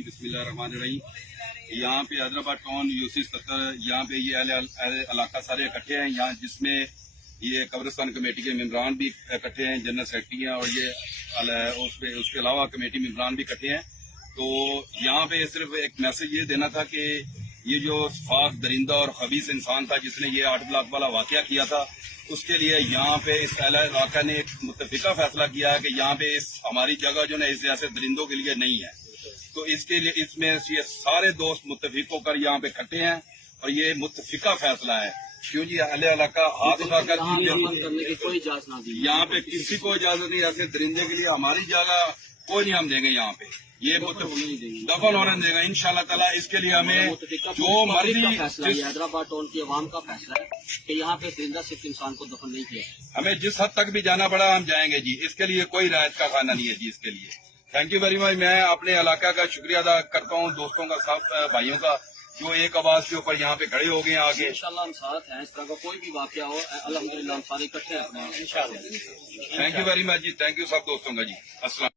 बिस्मिल्लाहिर्रहमानिर्रहीम। यहाँ पे हैदराबाद टाउन यूसिस 70 यहाँ पे ये अहले इलाका सारे इकट्ठे हैं यहाँ, जिसमें ये कब्रिस्तान कमेटी के मेम्बरान भी इकट्ठे हैं, जनरल सेक्रेटरी हैं, और ये उसके अलावा कमेटी मेम्बरान भी इकट्ठे हैं। तो यहाँ पे सिर्फ एक मैसेज ये देना था कि ये जो फाक दरिंदा और खबीस इंसान था जिसने ये 8 ब्लॉक वाला वाकया किया था, उसके लिए यहाँ पे इस अहले इलाका ने एक मुत्तफिका फैसला किया है कि यहाँ पे हमारी जगह जो है इस जैसे दरिंदों के लिए नहीं है। तो इसके लिए इसमें ये सारे दोस्त मुत्तफिक होकर यहाँ पे इकट्ठे हैं और ये मुत्तफिका फैसला है। क्यों जी, अहले इलाका हाथ उठाकर करने की कोई इजाजत ना दी, यहाँ पे किसी को इजाजत नहीं, ऐसे दरिंदे के लिए हमारी जगह कोई नहीं हम देंगे यहाँ पे, ये दफन होने देगा इंशाल्लाह ताला। इसके लिए हमें जो मर्जी फैसला है, हैदराबाद टाउन की आवाम का फैसला है कि यहाँ पे दरिंदा सिर्फ इंसान को दफन नहीं किया, हमें जिस हद तक भी जाना पड़ा हम जाएंगे जी। इसके लिए कोई रायत का खाना नहीं है जी। इसके लिए थैंक यू वेरी मच। मैं अपने इलाका का शुक्रिया अदा करता हूँ, दोस्तों का, सब भाइयों का, जो एक आवाज के ऊपर यहाँ पे खड़े हो गए हैं आगे। इंशाल्लाह हम साथ हैं, इस तरह का कोई भी वाकया हो अल्हम्दुलिल्लाह हम सारे इकट्ठे हैं इंशाल्लाह। थैंक यू वेरी मच जी, थैंक यू सब दोस्तों का जी। अस्सलाम।